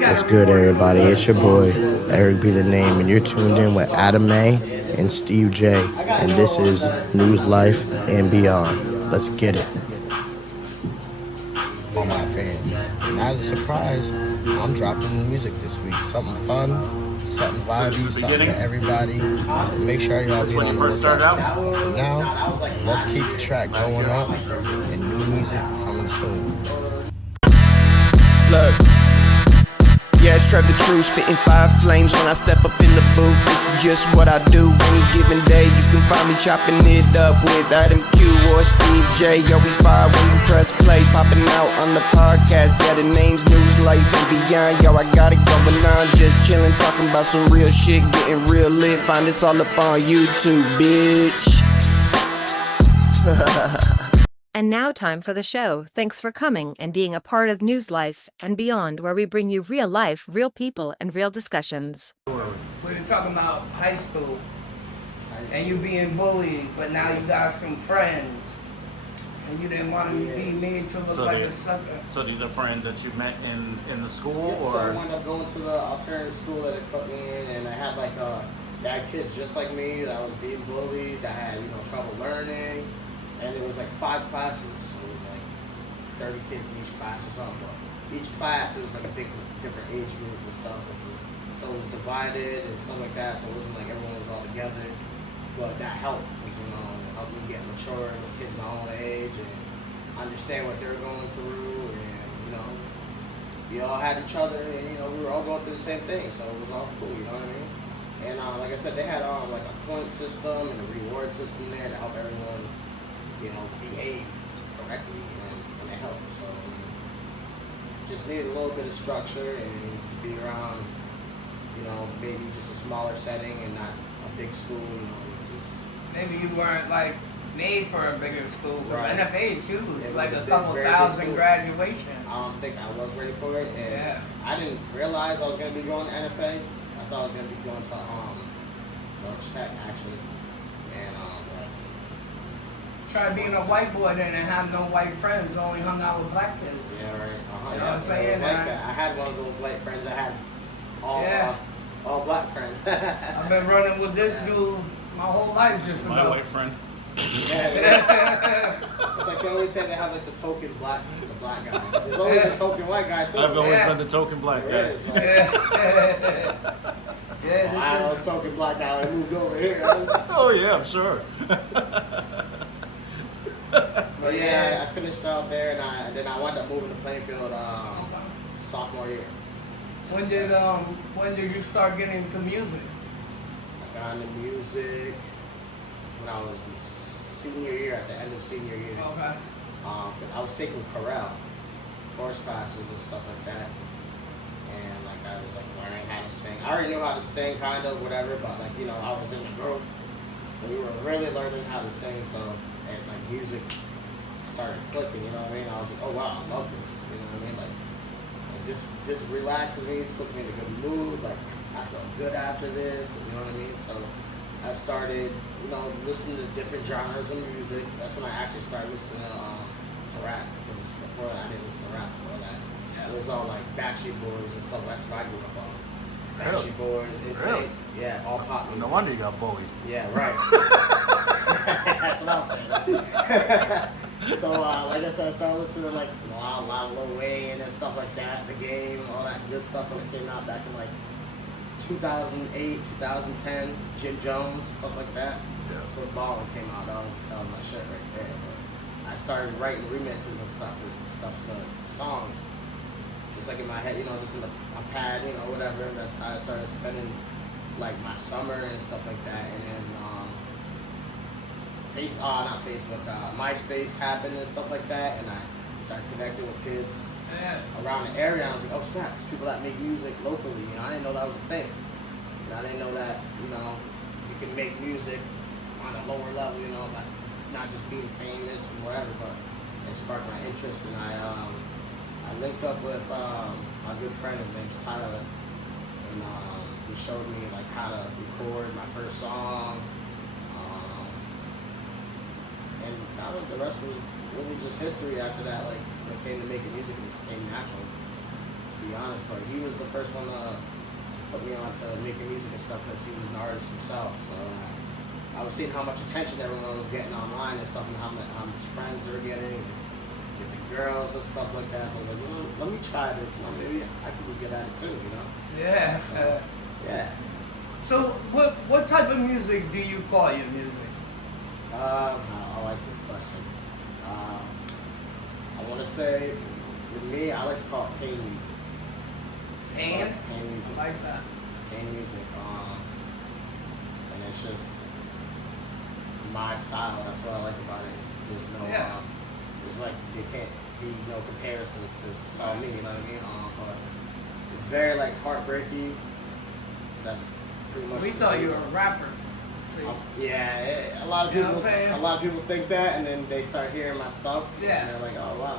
What's good, everybody? It's your boy, Ericbthename, and you're tuned in with Adam A. and Steve J. And this is News Life and Beyond. Let's get it. All my fans, as a surprise, I'm dropping new music this week. Something fun, something vibey, something for everybody. So make sure y'all be on the lookout. For now, let's keep the track going up and new music coming soon. Look, yeah, it's Trev the True, spitting fire flames when I step up in the booth. This is just what I do any given day. You can find me chopping it up with Adam Q or Steve J. Always fire when you press play, popping out on the podcast. Yeah, the name's News, Life, and Beyond. Yo, I got it going on, just chilling, talking about some real shit, getting real lit. Find this all up on YouTube, bitch. And now time for the show. Thanks for coming and being a part of News Life and Beyond, where we bring you real life, real people, and real discussions. We were talking about high school and you being bullied, but now you got some friends and you didn't want to be made to look like a sucker. So these are friends that you met in the school, Yeah, or? so I wound up going to the alternative school that it put me in, and I had they had kids just like me that was being bullied, that had trouble learning. And it was like 5 classes, so it was like 30 kids in each class or something. But each class, it was like a different age group and stuff. So it was divided and stuff like that, so it wasn't like everyone was all together. But that helped, helped me get mature with kids my own age and understand what they're going through. And, we all had each other and, we were all going through the same thing, so it was all cool, you know what I mean? And like I said, they had like a point system and a reward system there to help everyone behave correctly, and it helped. So just needed a little bit of structure and be around, maybe just a smaller setting and not a big school. Maybe you weren't like made for a bigger school. Right. NFA is huge, like a big, couple thousand graduation. I don't think I was ready for it, and Yeah. I didn't realize I was going to be going to NFA. I thought I was going to be going to North Tech actually, and Try being a white boy then and have no white friends, only hung out with black kids. yeah, right. You know what I'm It saying? was like that. I had one of those white friends. I had all black friends. I've been running with this dude my whole life. Just My about. white friend. Yeah, it's like they always say they have like the token black guy. There's always a token white guy too. I've always Yeah. been the token black guy. There is, like, I was token black guy. I moved over here. Oh yeah, I'm sure. But yeah, I finished out there, and then I wound up moving to Plainfield sophomore year. When did you start getting into music? I got into music when I was in senior year, at the end of senior year. Okay. I was taking chorale chorus classes and stuff like that, and I was learning how to sing. I already knew how to sing, kind of, whatever, but I was in the group, and we were really learning how to sing. So music started clicking, you know what I mean? I was like, oh wow, I love this, you know what I mean? Like this relaxes me, it puts me in a good mood, like I felt good after this, you know what I mean? So I started, listening to different genres of music. That's when I actually started listening to rap, because before that I didn't listen to rap before that. It was all like Backstreet Boys and stuff, that's what I grew up on. Backstreet Boys, Insane, yeah, all pop music. No wonder you got bullied. Yeah, right. That's what I'm saying. So, like I said, I started listening to a lot of Lil Wayne and stuff like that, The Game, all that good stuff when it came out back in 2008, 2010, Jim Jones, stuff like that. Yeah. That's when Ballin' came out. That was my shit right there. But I started writing remixes and stuff to songs. Just like in my head, just in a pad, whatever. That's how I started spending my summer and stuff like that. And then MySpace happened and stuff like that, and I started connecting with kids around the area. I was like, oh snap, there's people that make music locally. I didn't know that was a thing. I didn't know that you can make music on a lower level, not just being famous and whatever, but it sparked my interest. And I linked up with my good friend, his name's Tyler, and he showed me how to record my first song. And the rest was really just history after that. When it came to making music, it just came natural, to be be honest, but he was the first one to put me on to making music and stuff because he was an artist himself. So I was seeing how much attention everyone was getting online and stuff, and how much friends they were getting, the girls and stuff like that. So I was like, well, let me try this. You know, maybe I could be good at it too. You know? Yeah. Yeah. So what type of music do you call your music? I like this question. I want to say, with me, I like to call it pain music. Pain? Pain music. I like that. Pain music. And it's just my style. That's what I like about it. There's no, there's like, there can't be no comparisons because it's all me, you know what I mean? But it's very like heartbreaky. That's pretty much. We thought you were a rapper. Yeah, a lot of You people. know what I'm saying? A lot of people think that, and then they start hearing my stuff. Yeah. And they're like, "Oh wow,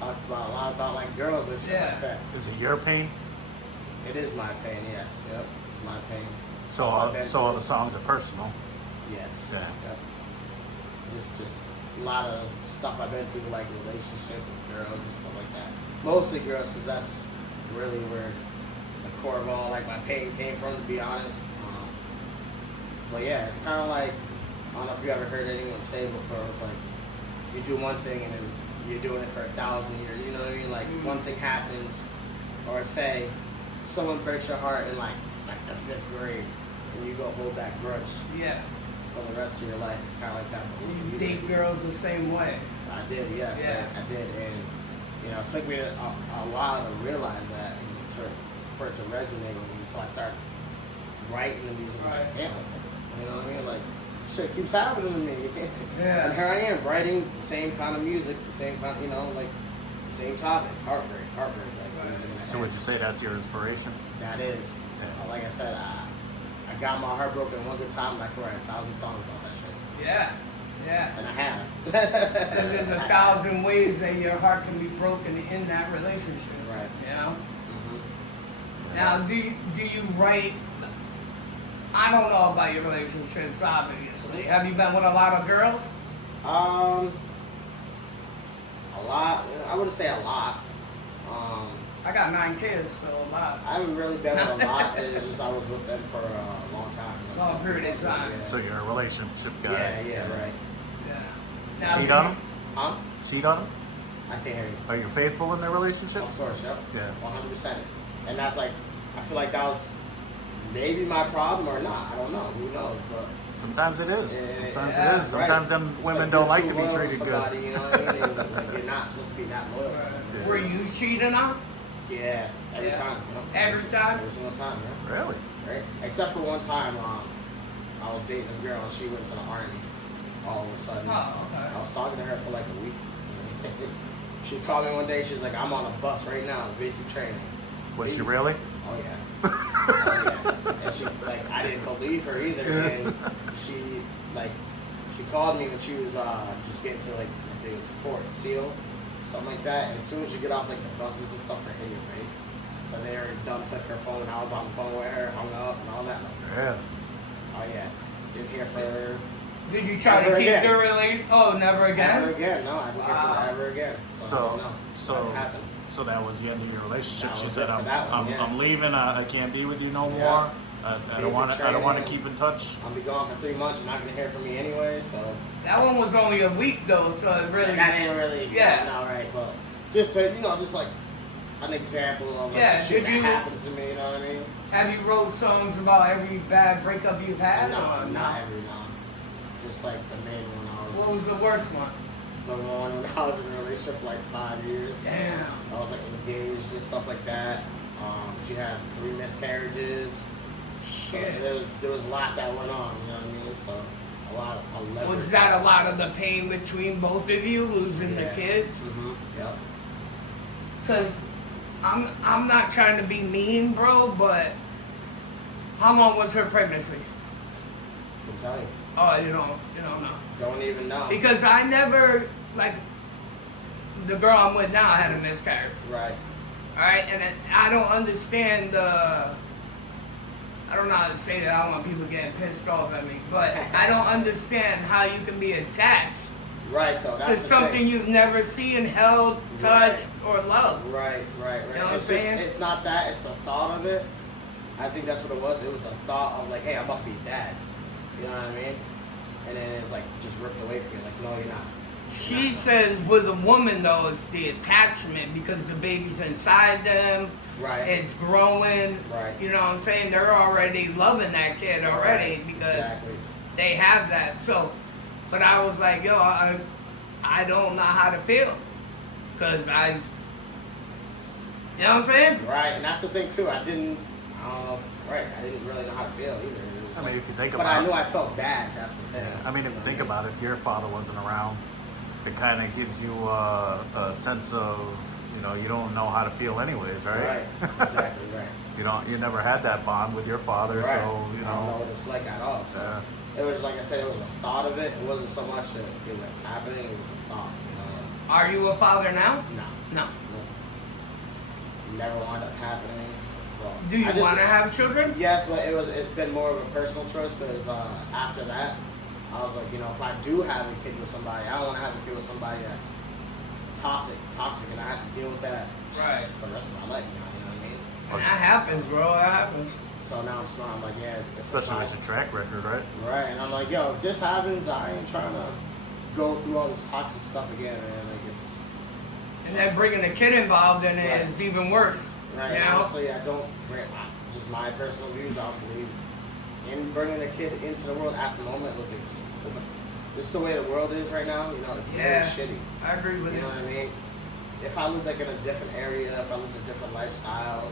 talks about a lot about like girls and shit like that." Is it your pain? It is my pain. Yes. Yep. It's my pain. So all the songs are personal. Yes. Yeah. Yep. Just a lot of stuff I've been through, like relationship with girls and stuff like that. Mostly girls, because that's really where the core of all like my pain came from, to be honest. But yeah, it's kind of like, I don't know if you ever heard anyone say before, it's like, you do one thing and then you're doing it for 1,000 years, you know what I mean? Like, one thing happens, or say, someone breaks your heart in like the 5th grade, and you go hold that grudge Yeah. for the rest of your life. It's kind of like that. But with You music, date girls the same way. I did, yes, Yeah. I did, and you know, it took me a while to realize that, and for it to resonate with me until I started writing the music. Right. Like, damn, you know what I mean? Like, shit keeps happening to me. Yeah. And here I am writing the same kind of music, the same kind, you know, like the same topic, heartbreak, like. music in the So head. would you say that's your inspiration? That is, Yeah. like I said, I got my heart broken one good time, and I could write 1,000 songs about that shit, Yeah. Yeah. and I have. Because there's 1,000 ways that your heart can be broken in that relationship. Right. You know? Mhm. Now, do you write? I don't know about your relationships, obviously. Have you been with a lot of girls? A lot. I wouldn't say a lot. I got 9 kids, so a lot. I haven't really been with a lot. It's just I was with them for a long time. Long period of time. Yeah. So you're a relationship guy. Yeah, right. Yeah. Now, Cheat do on you- them? Huh? Cheat on them? I can't hear you. Are you faithful in their Of relationships? course, yep. Yeah. 100%. And that's like, I feel like that was maybe my problem or not. I don't know. Who knows? But Sometimes it is. Yeah, Sometimes yeah, it is. Sometimes them It's women like don't you're like too to be loyal treated somebody, good. You know what I mean? And, like, you're not supposed to be that loyal to them. Yeah. Were you cheating on? Yeah, every Yeah. time. You know? Every time? Every single time, yeah. Really? Right? Except for one time, I was dating this girl and she went to the army. All of a sudden, Oh, okay. I was talking to her for like a week. She called me one day. She's like, "I'm on a bus right now, basic training." Was she Basic- really? Oh yeah. Oh yeah. And she like, I didn't believe her either. And she called me when she was just getting to like, I think it was Fort Seal, something like that. And as soon as you get off like the buses and stuff, they're in your face. So they already done took her phone. I was on the phone with her, hung up and all that. Yeah. Oh yeah. Didn't hear from her. Did you try Never to keep again. the relation? Oh, never again? Never again. No, I didn't hear from Wow. her ever again. So, no, so, nothing happened. so that was the end of your relationship. That She was said, it for "I'm, that one, I'm, yeah. I'm leaving. I can't be with you no Yeah. more. I don't Basic want to. I don't want to training. keep in touch." I'll be gone for 3 months. You're not gonna hear from me anyway. So That one was only a week though, so it really. that ain't really Yeah. all right. But just to just like an example of like, Yeah, shit did that you- happens to me. You know what I mean? Have you wrote songs about every bad breakup you've had? No, or not every no. Just like the main one. What was the worst one? The one when I was in a relationship for like 5 years. Damn. I was like engaged and stuff like that. She had 3 miscarriages. So Shit. there was a lot that went on, you know what I mean? So a lot of leverage. Was that a lot of the pain between both of you, losing the Yeah. kids? Mm-hmm. Yep. Because I'm not trying to be mean, bro, but how long was her pregnancy? Can tell you. Oh, you don't know. Don't even know. Because I never, like, the girl I'm with now had a miscarriage. Right. Alright, and I don't understand I don't know how to say that, I don't want people getting pissed off at me, but I don't understand how you can be attached Right, though. That's to something thing. you've never seen, held, touched, or loved. Right. You know what I'm saying? It's not that. It's the thought of it. I think that's what it was. It was the thought of like, hey, I'm about to be dad. You know what I mean? And then it's like just ripped away from you. Like, no, you're not. She says with a woman though, it's the attachment because the baby's inside them. Right. It's growing. Right. You know what I'm saying? They're already loving that kid already because Exactly. they have that. So, but I was like, yo, I don't know how to feel because you know what I'm saying? Right, and that's the thing too. I didn't really know how to feel either. I mean, if you think But about I knew it, I felt bad. That's the thing. I mean, if you think about it, if your father wasn't around, it kind of gives you a sense of, you know, you don't know how to feel anyways, right? Right. Exactly. Right. You never had that bond with your father, Right. so I don't know what it's like at all. So Yeah. it was like I said, it was a thought of it. It wasn't so much that it was happening. It was a thought. You know. Are you a father now? No. No. Never wound up happening. Well, Do you I just- want to have children? Yes, but it's been more of a personal choice because after that, I was like, you know, if I do have a kid with somebody, I don't want to have a kid with somebody that's toxic, and I have to deal with that Right. for the rest of my life. You know what I mean? That happens, bro. That happens. So now I'm smart. I'm like, yeah, especially with your track record, right? right. And I'm like, yo, if this happens, I ain't trying to go through all this toxic stuff again, man. Like it's And then bringing a kid involved in it Right. is even worse. right. You know? Honestly, I don't. Just my personal views. I don't believe in bringing a kid into the world at the moment. Look, it's the way the world is right now. You know, it's Yeah. very shitty. I agree with You you. know what I mean? If I lived like in a different area, if I lived a different lifestyle,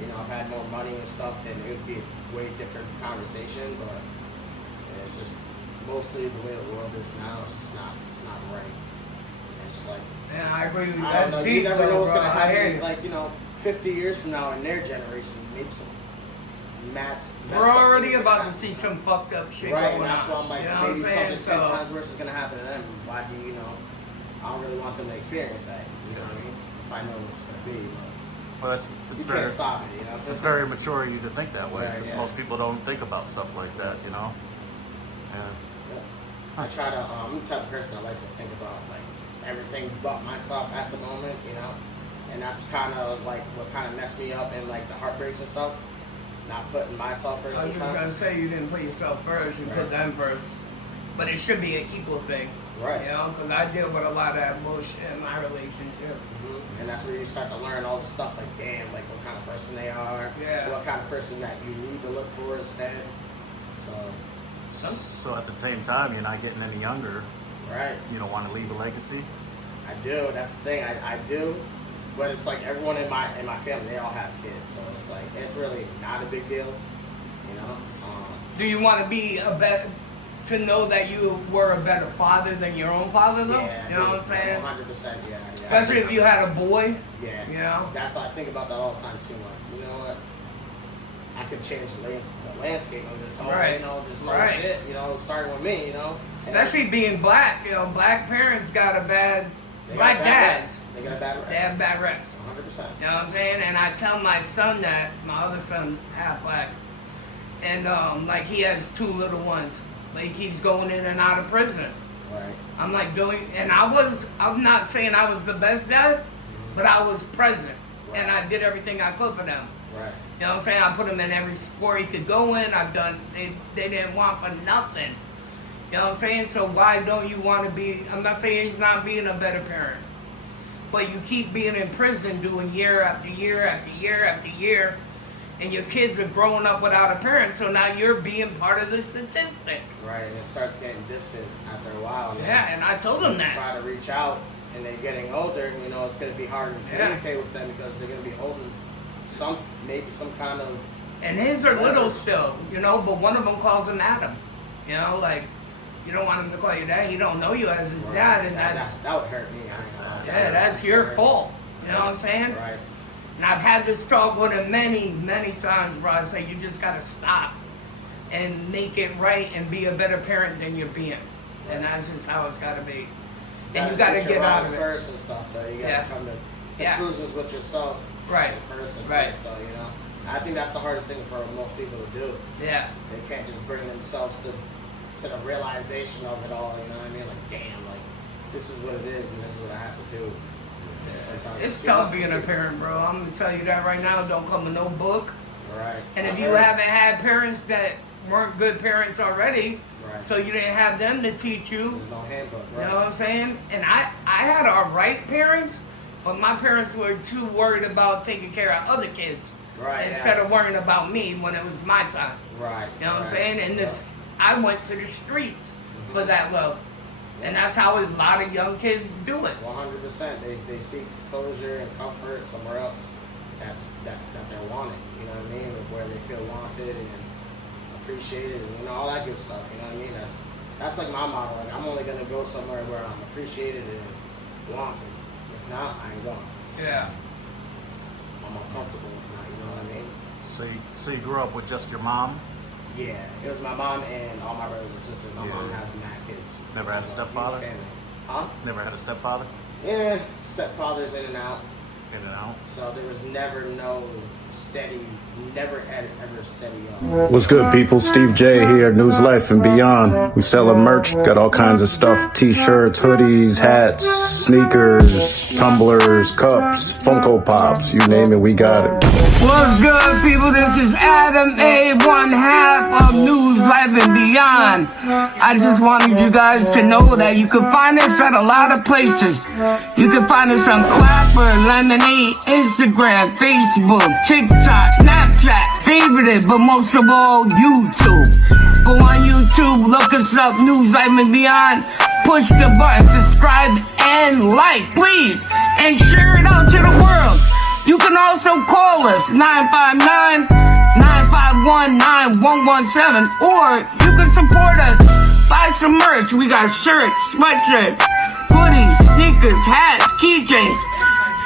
you know, if I had more money and stuff, then it would be a way different conversation. But it's just mostly the way the world is now. It's not right. And it's like Yeah, I agree with you. I That's don't know. deep, You never though, know what's bro. gonna I hear happen. you. Like, you know, 50 years from now in their generation, maybe some We're already about to see some fucked up shit Right, going and that's on. why I'm like, you know what maybe I'm saying? something 10 So, times worse is gonna happen to them. Why do you know? I don't really want them to experience that. You know what I mean? If I know what it's gonna be, but Well, it's you very can't stop it. You know? it's very mature of you to think that way Right, because yeah. most people don't think about stuff like that, you know. Yeah. Yeah. I try to. I'm the type of person I like to think about like everything but myself at the moment. You know, and that's kind of like what kind of messed me up and like the heartbreaks and stuff. Not putting myself first. I was sometimes. gonna say you didn't put yourself first. You Right. put them first. But it should be an equal thing. Right. You know, because I deal with a lot of that bullshit in my relationship. And that's where you start to learn all the stuff like, damn, like what kind of person they are, Yeah. what kind of person that you need to look for instead. So at the same time, you're not getting any younger. Right, You don't want to leave a legacy. I do. That's the thing. I do, but it's like everyone in my family, they all have kids, so it's like it's really not a big deal, you know. Do you want to be to know that you were a better father than your own father, though? Yeah, You know what I'm saying? 100%. Yeah. Especially if you had a boy. Yeah. You know? That's I think about that all the time too. Like, you know what? I could change the landscape of this whole, Right. you know, this whole Right. shit. You know, starting with me, you know. And Especially being black. You know, black parents got a bad. they got Black bad dads. reps. They got a bad rep. They have bad reps. 100%. You know what I'm saying? And I tell my son that, my other son, half black, and like he has two little ones, but he keeps going in and out of prison. Right. I'm like and I'm not saying I was the best dad, but I was present, and I did everything I could for them. Right. You know what I'm saying? I put him in every sport he could go in. They didn't want for nothing. You know what I'm saying? So why don't you want to be, I'm not saying he's not being a better parent, but you keep being in prison doing year after year after year after year, and your kids are growing up without a parent, so now you're being part of the statistic. Right. And it starts getting distant after a while. Yeah, and I told him You that. try to reach out, and they're getting older. You know, it's going to be harder to Yeah. communicate with them because they're going to be holding maybe some kind of. And his are little still, you know, but one of them calls him Adam. You know, like, you don't want him to call you dad. He don't know you as his dad, and that would hurt me. that's your fault. You know what I'm saying? Right. And I've had this talk with him many, many times, bro. I say, you just got to stop and make it right and be a better parent than you're being. And that's just how it's got to be. And you got to get out of it. First and stuff, though. You got to Yeah. come to Yeah. conclusions with yourself Right. as a person Right. first, though, you know. I think that's the hardest thing for most people to do. Yeah. They can't just bring themselves to the realization of it all, you know what I mean? Like, damn, like, this is what it is and this is what I have to do. It's tough being a parent, bro. I'm gonna tell you that right now. Don't come with no book. Right. And if you haven't had parents that weren't good parents already, right. So you didn't have them to teach you. There's no handbook, right. You know what I'm saying? And I had our right parents, but my parents were too worried about taking care of other kids. Right. Instead of worrying about me when it was my time. Right. You know what I'm saying? And this, I went to the streets for that love. And that's how a lot of young kids do it. 100%. They seek closure and comfort somewhere else that they're wanting. You know what I mean? Where they feel wanted and appreciated and all that good stuff. You know what I mean? That's like my motto. Like, I'm only gonna go somewhere where I'm appreciated and wanted. If not, I ain't going. Yeah. I'm uncomfortable if not. You know what I mean? So you grew up with just your mom? Yeah, it was my mom and all my brothers and sisters. My mom has mad kids. Never had a stepfather? Huh? Never had a stepfather? Yeah, stepfathers in and out. In and out. So there was never no steady, never ever steady. What's good, people? Steve J here, News Life and Beyond. We selling merch, got all kinds of stuff. T-shirts, hoodies, hats, sneakers, tumblers, cups, Funko Pops, you name it, we got it. What's good, people? This is Adam A, one half of News Life and Beyond. I just wanted you guys to know that you can find us at a lot of places. You can find us on Clapper, Lemonade, Instagram, Facebook, TikTok, Snapchat, favorite it, but most of all, YouTube. Go on YouTube, look us up, News Life and Beyond. Push the button, subscribe, and like, please. And share it out to the world. You can also call us, 959-951-9117, or you can support us, buy some merch. We got shirts, sweatshirts, hoodies, sneakers, hats, keychains,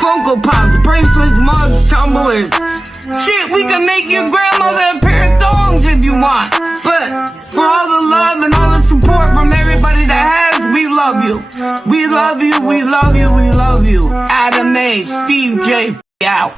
Funko Pops, bracelets, mugs, tumblers. Shit, we can make your grandmother a pair of thongs if you want. But for all the love and all the support from everybody that has, we love you. We love you, we love you, we love you. Adam A, Steve J, out.